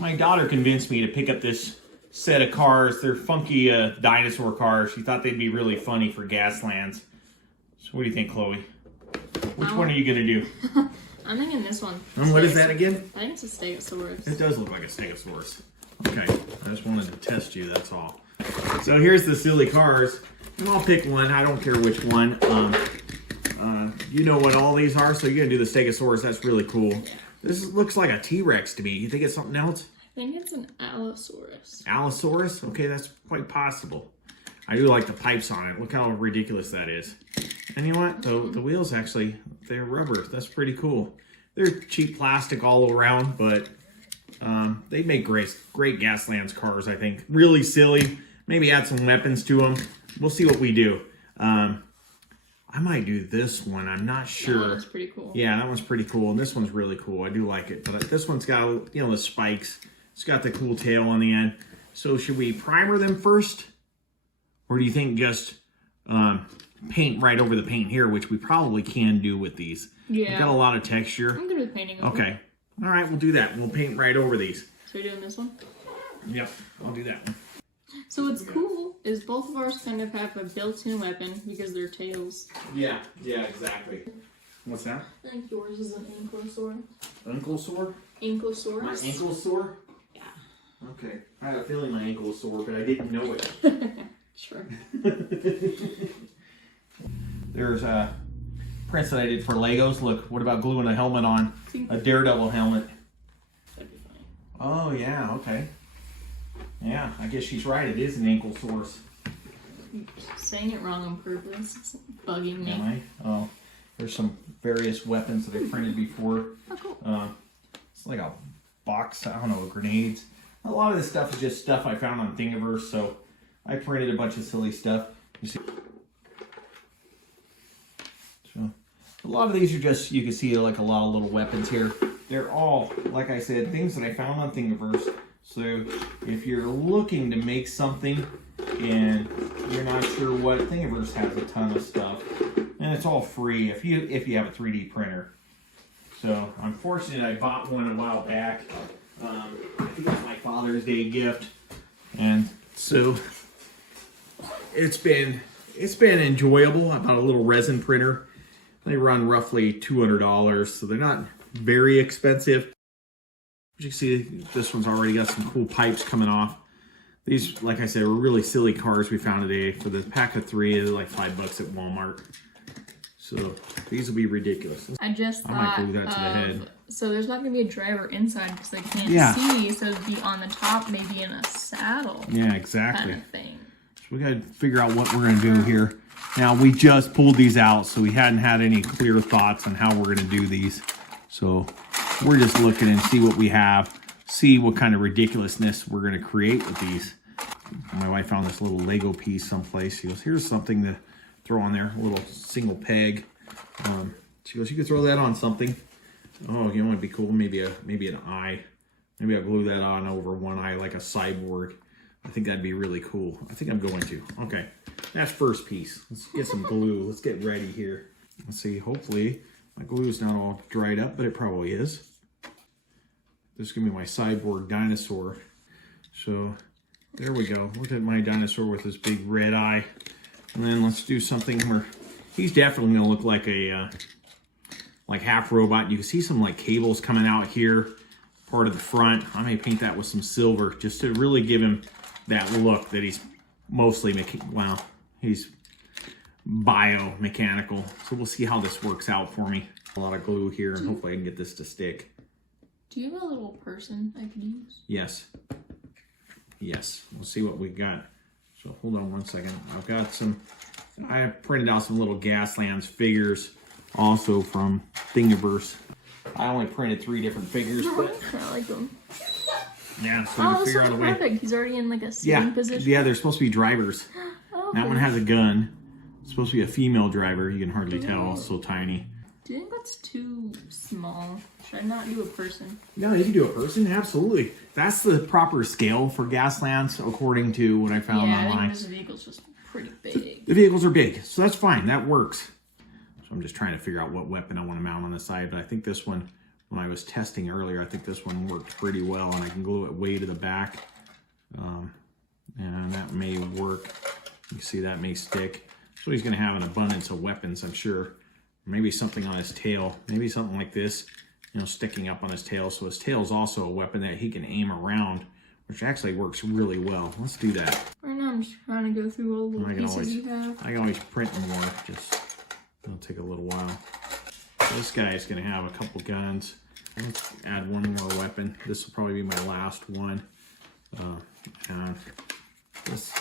My daughter convinced me to pick up this set of cars. They're funky dinosaur cars. She thought they'd be really funny for Gaslands. So what do you think, Chloe? Which one are you going to do? I'm thinking this one. And what is that again? I think it's a Stegosaurus. It does look like a Stegosaurus. Okay, I just wanted to test you, that's all. So here's the silly cars. And I'll pick one, I don't care which one. You know what all these are, so you're going to do the Stegosaurus. That's really cool. Yeah. This looks like a T-Rex to me. You think it's something else? I think it's an Allosaurus. Allosaurus? Okay, that's quite possible. I do like the pipes on it. Look how ridiculous that is. And you know what? The wheels actually, they're rubber. That's pretty cool. They're cheap plastic all around, but they make great Gaslands cars, I think. Really silly. Maybe add some weapons to them. We'll see what we do. I might do this one. I'm not sure. That one's pretty cool. Yeah, that one's pretty cool. And this one's really cool. I do like it. But this one's got, you know, the spikes. It's got the cool tail on the end. So should we primer them first? Or do you think just paint right over the paint here, which we probably can do with these? Yeah. They've got a lot of texture. I'm good with painting. Okay. All right, we'll do that. We'll paint right over these. So you're doing this one? Yep, I'll do that one. So what's cool is both of ours kind of have a built-in weapon because they're tails. Yeah, exactly. What's that? I think yours is an Ankylosaur. Ankylosaur? Ankylosaurus? My ankle sore? Yeah. Okay. I had a feeling my ankle was sore, but I didn't know it. Sure. There's prints that I did for Legos. Look, what about gluing a helmet on? A Daredevil helmet. That'd be funny. Oh, yeah, okay. Yeah, I guess she's right. It is an Ankylosaurus. Saying it wrong on purpose. It's bugging me. Am I? Oh, there's some various weapons that I printed before. Oh, cool. It's like a box, I don't know, grenades. A lot of this stuff is just stuff I found on Thingiverse, so I printed a bunch of silly stuff. You see? So, a lot of these are just, you can see like a lot of little weapons here. They're all, like I said, things that I found on Thingiverse. So if you're looking to make something and you're not sure what, Thingiverse has a ton of stuff. And it's all free if you have a 3D printer. So I'm fortunate I bought one a while back. I think it was my Father's Day gift. And so it's been enjoyable. I bought a little resin printer. They run roughly $200, so they're not very expensive. As you can see, this one's already got some cool pipes coming off. These, like I said, were really silly cars we found today. For the pack of 3, they're like $5 at Walmart. So these will be ridiculous. I might glue that to the head. So there's not going to be a driver inside because they can't see, so it'd be on the top, maybe in a saddle. Yeah, exactly. Kind of thing. So we got to figure out what we're going to do here. Now, we just pulled these out, so we hadn't had any clear thoughts on how we're going to do these. So we're just looking and see what we have, see what kind of ridiculousness we're going to create with these. My wife found this little Lego piece someplace. She goes, here's something to throw on there, a little single peg. She goes, you could throw that on something. Oh, you know what'd be cool? Maybe an eye. Maybe I'll glue that on over one eye like a cyborg. I think that'd be really cool. I think I'm going to. Okay, that's first piece. Let's get some glue. Let's get ready here. Let's see, hopefully my glue is not all dried up, but it probably is. This is gonna be my cyborg dinosaur. So there we go. Look at my dinosaur with this big red eye. And then let's do something where he's definitely gonna look like a like half robot. You can see some like cables coming out here, part of the front. I may paint that with some silver just to really give him that look that he's mostly he's biomechanical. So we'll see how this works out for me. A lot of glue here, and hopefully I can get this to stick. Do you have a little person I could use? Yes. Yes. We'll see what we got. So hold on one second. I've got some, I have printed out some little Gaslands figures also from Thingiverse. I only printed 3 different figures, but I like them. yeah, so you figure out a way. Perfect. He's already in like a sitting position. Yeah, they're supposed to be drivers. Okay. That one has a gun. It's supposed to be a female driver. You can hardly tell. It's so tiny. Do you think that's too small? Should I not do a person? No, you can do a person. Absolutely. That's the proper scale for Gaslands, according to what I found online. Yeah, I think this vehicle's just pretty big. The vehicles are big, so that's fine. That works. So I'm just trying to figure out what weapon I want to mount on the side, but I think this one when I was testing earlier, I think this one worked pretty well, and I can glue it way to the back. And that may work. You see that may stick. So he's going to have an abundance of weapons, I'm sure. Maybe something on his tail. Maybe something like this, you know, sticking up on his tail. So his tail is also a weapon that he can aim around, which actually works really well. Let's do that. Right now I'm just trying to go through all the little pieces you have. I can always print more. Just it'll take a little while. So this guy is going to have a couple guns. Let's add one more weapon. This will probably be my last one. And this,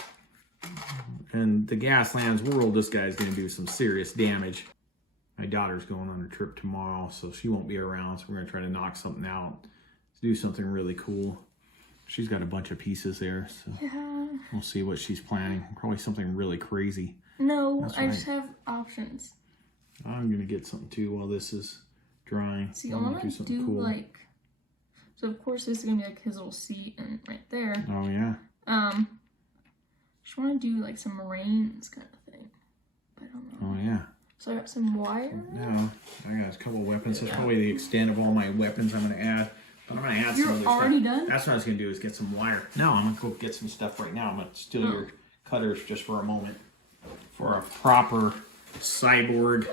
in the Gaslands world, this guy's going to do some serious damage. My daughter's going on a trip tomorrow, so she won't be around. So we're going to try to knock something out, to do something really cool. She's got a bunch of pieces there, so yeah. We'll see what she's planning. Probably something really crazy. No, I just have options. I'm going to get something too while this is drying. See, I want to do cool. Like, so of course this is going to be like his little seat and right there. Oh yeah. Just want to do like some reins kind of thing. I don't know. Oh yeah. So I got some wire. Yeah, I got a couple of weapons. That's probably the extent of all my weapons I'm going to add. But I'm going to add some other stuff. You're already done? That's what I was going to do, is get some wire. No, I'm going to go get some stuff right now. I'm going to steal your cutters just for a moment. For a proper cyborg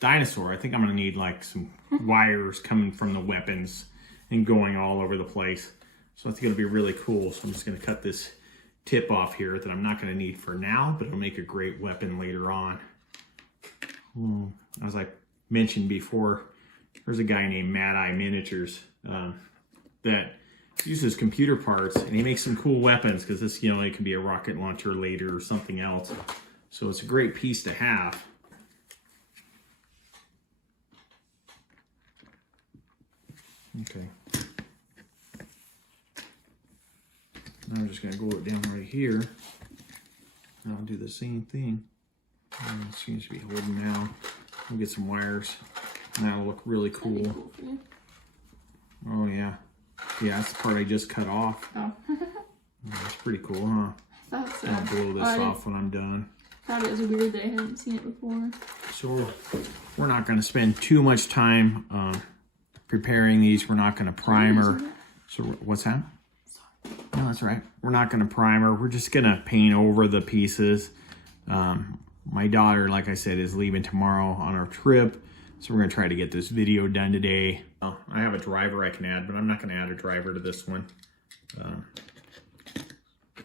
dinosaur, I think I'm going to need like some wires coming from the weapons and going all over the place. So it's going to be really cool. So I'm just going to cut this tip off here that I'm not going to need for now, but it'll make a great weapon later on. As I mentioned before, there's a guy named Mad Eye Miniatures that uses computer parts, and he makes some cool weapons, because this, you know, it can be a rocket launcher later or something else. So it's a great piece to have. Okay. Now I'm just going to glue it down right here. And I'll do the same thing. It seems to be holding now. I'll get some wires. And that'll look really cool. Oh yeah. Yeah, that's the part I just cut off. Oh. That's pretty cool, huh? That's I'll blow this off when I'm done. I thought it was weird that I hadn't seen it before. So we're not going to spend too much time preparing these. We're not going to primer. So what's that? No, that's right. We're not going to primer. We're just going to paint over the pieces. My daughter, like I said, is leaving tomorrow on our trip. So we're going to try to get this video done today. I have a driver I can add, but I'm not going to add a driver to this one.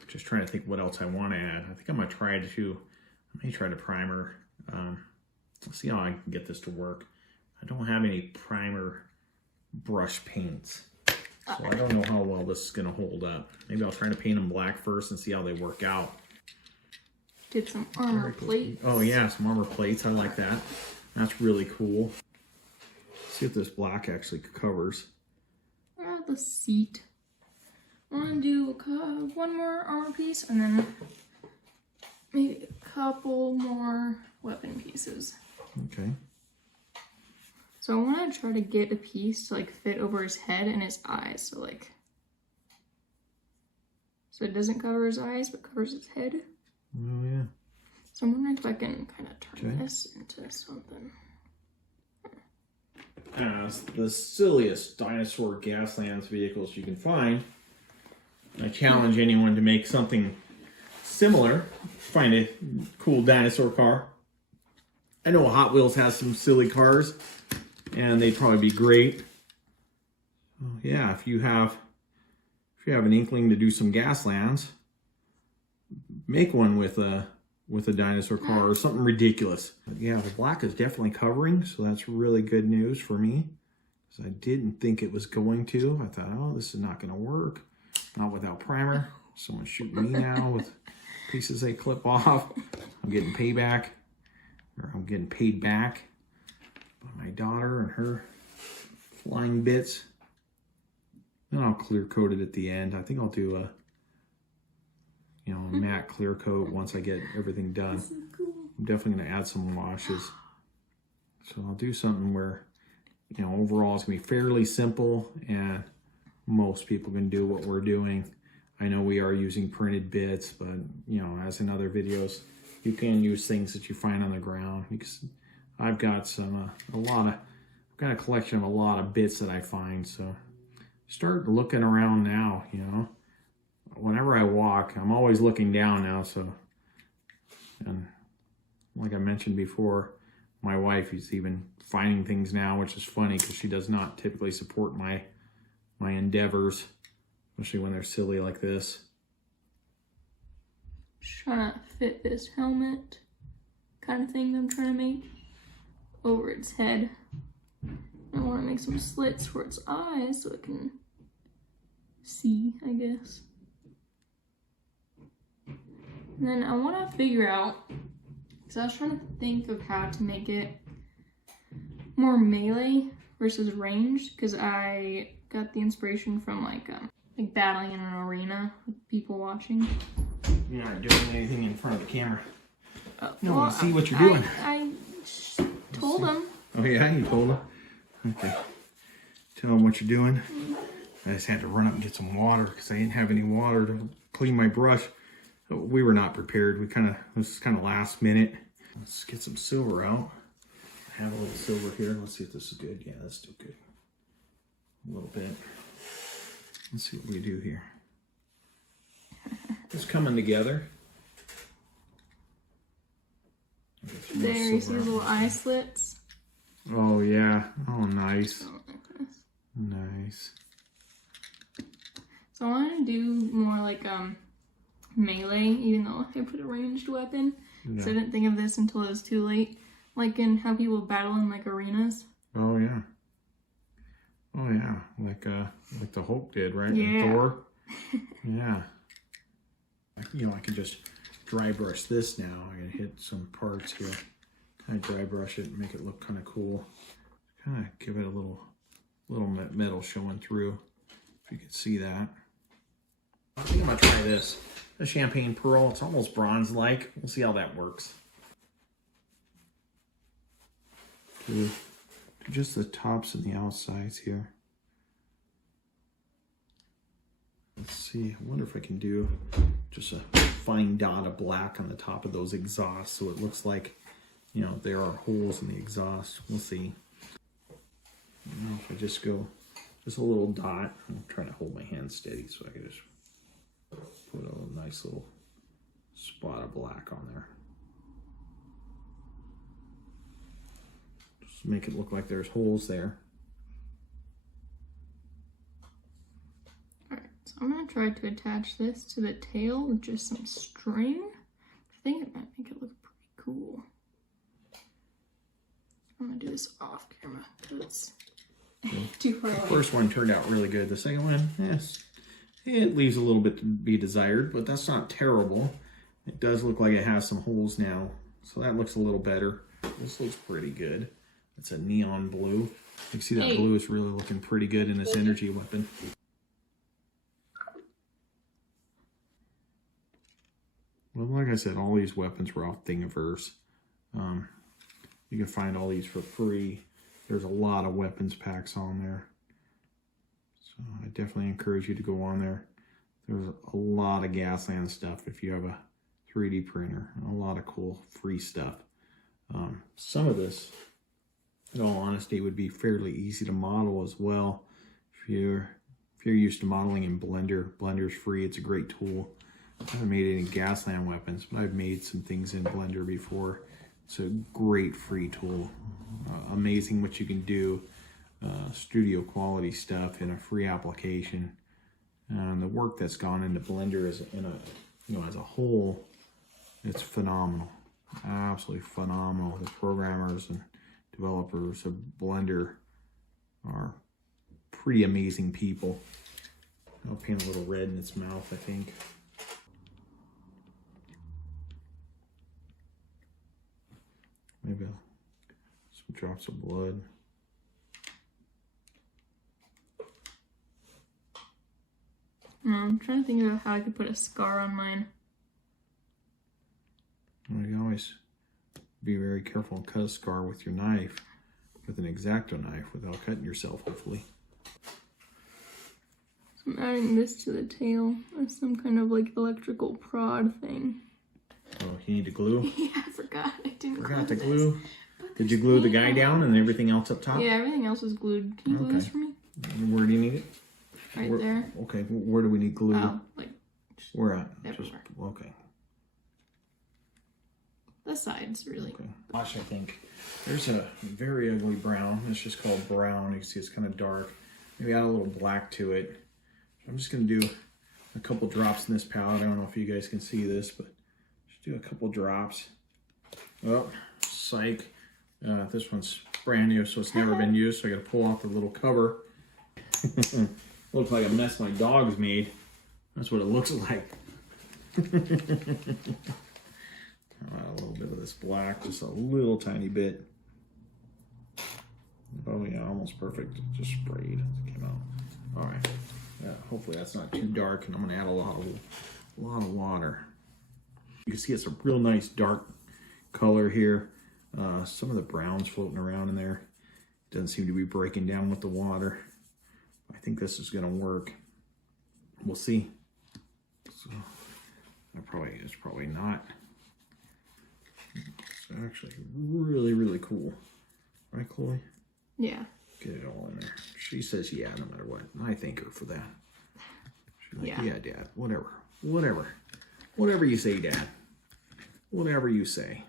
Just trying to think what else I want to add. I think I'm going to try to, I may try to primer. Let's see how I can get this to work. I don't have any primer brush paints. So I don't know how well this is going to hold up. Maybe I'll try to paint them black first and see how they work out. Get some armor plates. Oh yeah, some armor plates. I like that. That's really cool. See if this black actually covers. The seat. I want to do one more armor piece and then maybe a couple more weapon pieces. Okay. So I want to try to get a piece to like fit over his head and his eyes. So like, so it doesn't cover his eyes but covers his head. Oh yeah. So I'm wondering if I can kind of turn this into something. It's the silliest dinosaur Gaslands vehicles you can find. I challenge anyone to make something similar. Find a cool dinosaur car. I know Hotwheels has some silly cars, and they'd probably be great. Yeah, if you have an inkling to do some Gaslands, make one with a dinosaur car or something ridiculous. But yeah, the black is definitely covering, so that's really good news for me, because I didn't think it was going to. I thought, oh, this is not going to work. Not without primer. Someone's shooting me now with pieces they clip off. I'm getting payback, or I'm getting paid back by my daughter and her flying bits. Then I'll clear coat it at the end. I think I'll do a matte clear coat once I get everything done. This is cool. I'm definitely going to add some washes. So I'll do something where, overall it's going to be fairly simple and most people can do what we're doing. I know we are using printed bits, but, as in other videos, you can use things that you find on the ground, because I've got a lot got a collection of a lot of bits that I find, so start looking around now, you know. Whenever I walk, I'm always looking down now, so, and like I mentioned before, my wife is even finding things now, which is funny because she does not typically support my endeavors, especially when they're silly like this. Just trying to fit this helmet kind of thing that I'm trying to make over its head. I want to make some slits for its eyes so it can see, I guess. And then I want to figure out, because I was trying to think of how to make it more melee versus ranged, because I got the inspiration from like battling in an arena with people watching. You're not doing anything in front of the camera. No Well, one see what you're doing. I told him. Oh yeah, you told him? Okay. Tell him what you're doing. I just had to run up and get some water because I didn't have any water to clean my brush. We were not prepared. This is kind of last minute. Let's get some silver out. I have a little silver here. Let's see if this is good. Yeah, that's still good. A little bit. Let's see what we do here. It's coming together. There, you see the little eye slits? Oh yeah. Oh nice. Nice. So I want to do more like melee, even though I put a ranged weapon. Yeah. So I didn't think of this until it was too late. Like in how people battle in like arenas. Oh yeah. Oh yeah. Like the Hulk did, right? Yeah. And Thor. Yeah. You know, I can just dry brush this now. I can hit some parts here. Kind of dry brush it and make it look kind of cool. Kind of give it a little metal showing through. If you can see that. I think I'm gonna try this. The champagne pearl. It's almost bronze-like. We'll see how that works. Do just the tops and the outsides here. Let's see. I wonder if I can do just a fine dot of black on the top of those exhausts so it looks like, you know, there are holes in the exhaust. We'll see. Now if I just go just a little dot, I'm trying to hold my hand steady so I can just put a nice little spot of black on there. Just make it look like there's holes there. Alright, so I'm going to try to attach this to the tail with just some string. I think it might make it look pretty cool. I'm going to do this off camera because it's too far away. The first one turned out really good. The second one, yes, it leaves a little bit to be desired, but that's not terrible. It does look like it has some holes now, so that looks a little better. This looks pretty good. It's a neon blue. You can see that blue is really looking pretty good in this energy weapon. Well, like I said, all these weapons were off Thingiverse. You can find all these for free. There's a lot of weapons packs on there. So I definitely encourage you to go on there. There's a lot of Gaslands stuff if you have a 3D printer. A lot of cool free stuff. Some of this, in all honesty, would be fairly easy to model as well. If you're used to modeling in Blender, Blender's free. It's a great tool. I haven't made any Gasland weapons, but I've made some things in Blender before. It's a great free tool. Amazing what you can do. Studio quality stuff in a free application. And the work that's gone into Blender as a whole, it's phenomenal. Absolutely phenomenal. The programmers and developers of Blender are pretty amazing people. I'll paint a little red in its mouth, I think. Maybe some drops of blood. I'm trying to think about how I could put a scar on mine. Well, you can always be very careful and cut a scar with your knife, with an X-Acto knife, without cutting yourself, hopefully. So I'm adding this to the tail with some kind of like electrical prod thing. Oh, you need to glue? Yeah, I forgot. I didn't Forgot to this. glue? But Did you glue the guy down and everything else up top? Yeah, everything else is glued. Can you glue this for me? Where do you need it? Right there. Okay, where do we need glue? Oh, like where at? everywhere. Okay. The sides, really. Okay. Gosh, I think there's a very ugly brown. It's just called brown. You can see it's kind of dark. Maybe add a little black to it. I'm just going to do a couple drops in this palette. I don't know if you guys can see this, but just do a couple drops. Oh, psych. This one's brand new, so it's never been used, so I got to pull off the little cover. Looks like a mess my dog's made. That's what it looks like. A little bit of this black, just a little tiny bit. Oh yeah, almost perfect. Just sprayed. It came out. All right. Yeah, hopefully that's not too dark, and I'm gonna add a lot of water. You can see it's a real nice dark color here. Some of the browns floating around in there. Doesn't seem to be breaking down with the water. I think this is gonna work. We'll see. So, it's probably not. It's actually really, really cool. Right, Chloe? Yeah. Get it all in there. She says yeah, no matter what. And I thank her for that. She's like, yeah, Dad, whatever. Whatever you say, Dad. Whatever you say.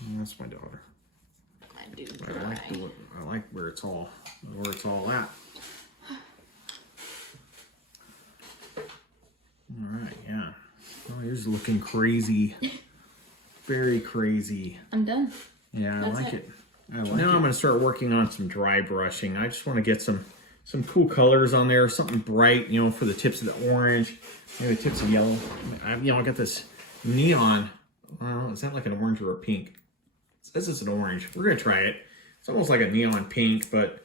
And that's my daughter. I do I like where it's all at. All right, yeah. Oh, here's looking crazy. Very crazy. I'm done. Yeah, I like it. Now I'm going to start working on some dry brushing. I just want to get some cool colors on there, something bright, you know, for the tips of the orange, maybe the tips of yellow. I got this neon. Is that like an orange or a pink? It says it's an orange. We're going to try it. It's almost like a neon pink, but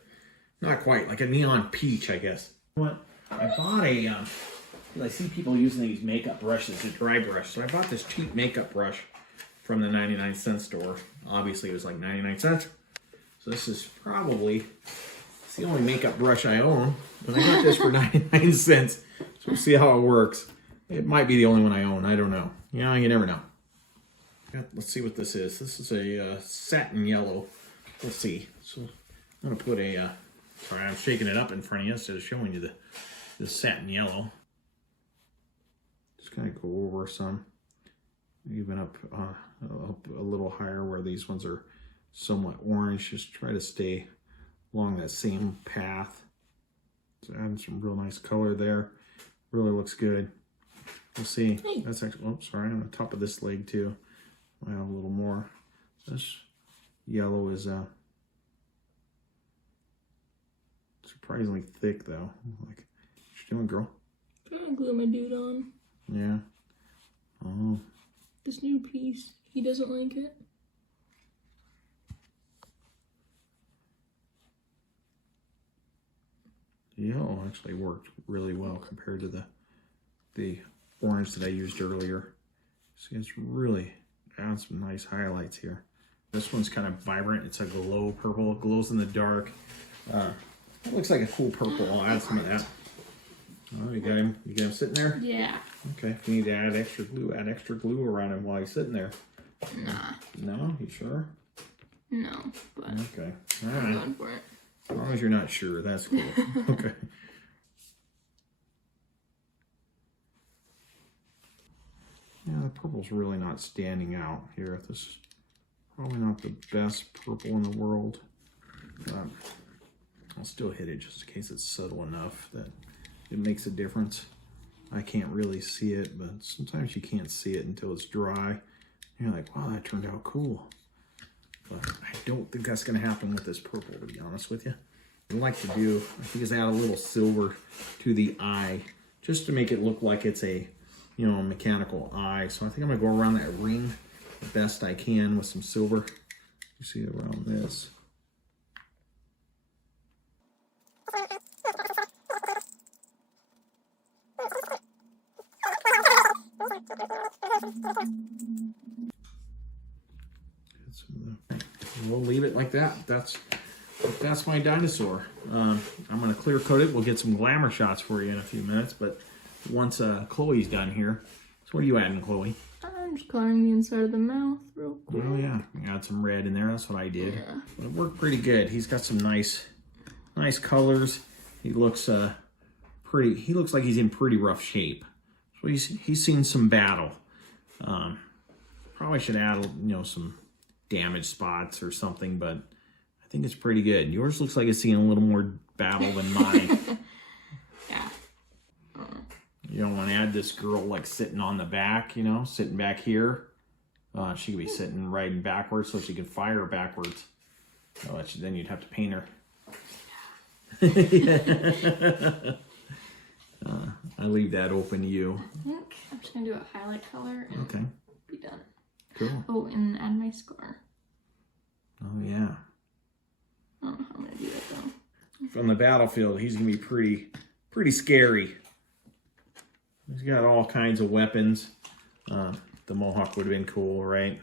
not quite. Like a neon peach, I guess. What? I bought I see people using these makeup brushes to dry brush. So I bought this cheap makeup brush from the 99-cent store. Obviously, it was like 99 cents. So this is probably, it's the only makeup brush I own. But I got this for 99 cents. So we'll see how it works. It might be the only one I own. I don't know. You know, you never know. Let's see what this is. This is a satin yellow. Let's see. So I'm going to put a, sorry, I'm shaking it up in front of you instead of showing you the satin yellow. Just kind of go over some. Even up a little higher where these ones are somewhat orange. Just try to stay along that same path. So adding some real nice color there. Really looks good. We'll see. Hey. That's actually, oh, sorry, on the top of this leg too. I'll add a little more. This yellow is surprisingly thick though. Like, what you doing, girl? Trying to glue my dude on. Yeah. Oh. This new piece, he doesn't like it. The yellow actually worked really well compared to the orange that I used earlier. See, it's really adding some nice highlights here. This one's kind of vibrant. It's a glow purple. It glows in the dark. It looks like a cool purple. I'll add some of that. Oh, you got him sitting there? Yeah. Okay, if you need to add extra glue around him while he's sitting there. Nah. No? You sure? No, but okay. All I'm right. going for it. As long as you're not sure, that's cool. Okay. Yeah, the purple's really not standing out here. This is probably not the best purple in the world. I'll still hit it just in case it's subtle enough that it makes a difference. I can't really see it, but sometimes you can't see it until it's dry. You're like, wow, that turned out cool. But I don't think that's going to happen with this purple, to be honest with you. What I like to do, I think, is add a little silver to the eye, just to make it look like it's a, mechanical eye. So I think I'm going to go around that ring the best I can with some silver. You see around this. We'll leave it like that. That's my dinosaur. I'm going to clear coat it. We'll get some glamour shots for you in a few minutes. But once Chloe's done here, so what are you adding, Chloe? I'm just coloring the inside of the mouth real quick. Oh yeah, add some red in there. That's what I did. Yeah. But it worked pretty good. He's got some nice colors. He looks pretty. He looks like he's in pretty rough shape. So he's seen some battle. Probably should add some damage spots or something, but I think it's pretty good. Yours looks like it's seen a little more battle than mine. Yeah. You don't want to add this girl like sitting on the back, sitting back here. She could be sitting riding backwards so she could fire backwards. Oh, then you'd have to paint her. I leave that open to you. I think I'm just going to do a highlight color and be done. Cool. Oh, and add my scar. Oh, yeah. I don't know how I'm going to do that, though. From the battlefield, he's going to be pretty scary. He's got all kinds of weapons. The Mohawk would have been cool, right?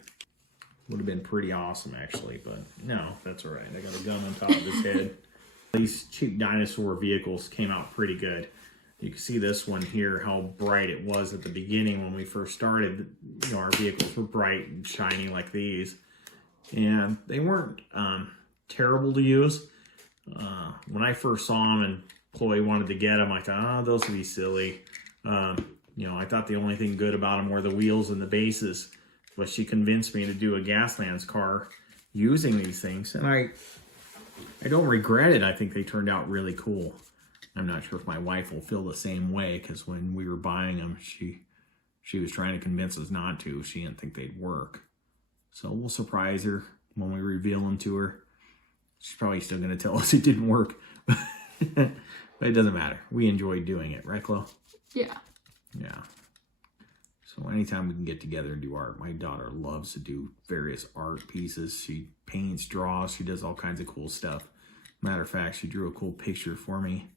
Would have been pretty awesome, actually, but no, that's all right. I got a gun on top of his head. These cheap Dinosaur vehicles came out pretty good. You can see this one here, how bright it was at the beginning when we first started. Our vehicles were bright and shiny like these. And they weren't terrible to use. When I first saw them and Chloe wanted to get them, I thought, oh, those would be silly. I thought the only thing good about them were the wheels and the bases. But she convinced me to do a Gaslands car using these things. And I don't regret it. I think they turned out really cool. I'm not sure if my wife will feel the same way, because when we were buying them, she was trying to convince us not to. She didn't think they'd work. So we'll surprise her when we reveal them to her. She's probably still going to tell us it didn't work. But it doesn't matter. We enjoyed doing it, right, Chloe? Yeah. Yeah. So anytime we can get together and do art, my daughter loves to do various art pieces. She paints, draws, she does all kinds of cool stuff. Matter of fact, she drew a cool picture for me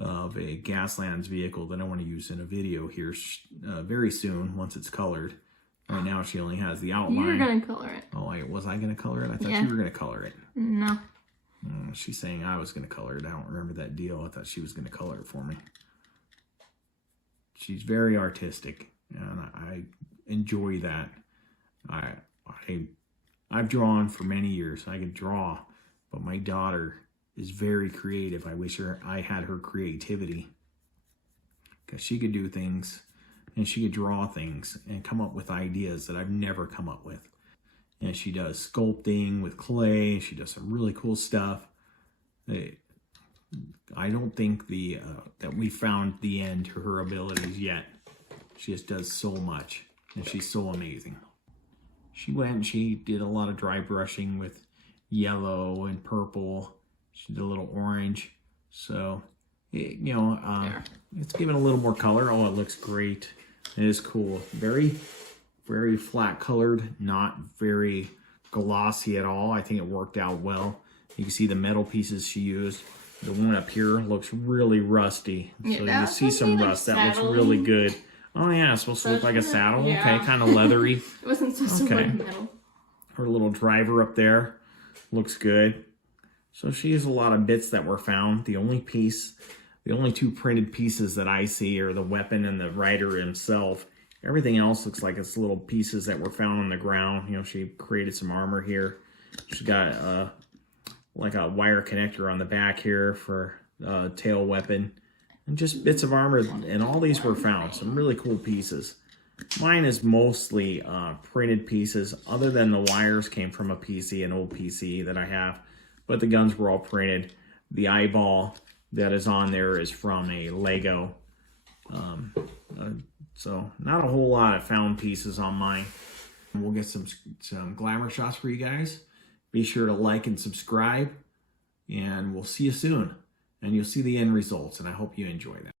of a Gaslands vehicle that I want to use in a video here very soon once it's colored. Right now she only has the outline. You're going to color it. Oh, was I going to color it? I thought you were going to color it. No. She's saying I was going to color it. I don't remember that deal. I thought she was going to color it for me. She's very artistic, and I enjoy that. I've drawn for many years. I can draw, but my daughter is very creative. I wish I had her creativity, because she could do things and she could draw things and come up with ideas that I've never come up with. And she does sculpting with clay. She does some really cool stuff. I don't think that we found the end to her abilities yet. She just does so much, and she's so amazing. She went and she did a lot of dry brushing with yellow and purple. She did a little orange. So, it's given a little more color. Oh, it looks great. It is cool. Very, very flat colored, not very glossy at all. I think it worked out well. You can see the metal pieces she used. The one up here looks really rusty. So you see some rust. That looks really good. Oh yeah, it's supposed to look like a saddle. Yeah. Okay, kind of leathery. It wasn't supposed to look metal. Her little driver up there looks good. So she has a lot of bits that were found. The only two printed pieces that I see are the weapon and the rider himself. Everything else looks like it's little pieces that were found on the ground. She created some armor here. She's got like a wire connector on the back here for tail weapon, and just bits of armor, and all these were found. Some really cool pieces. Mine is mostly printed pieces, other than the wires came from a PC, an old PC that I have, but the guns were all printed. The eyeball that is on there is from a Lego. So not a whole lot of found pieces on mine. We'll get some glamour shots for you guys. Be sure to like and subscribe, and we'll see you soon. And you'll see the end results, and I hope you enjoy that.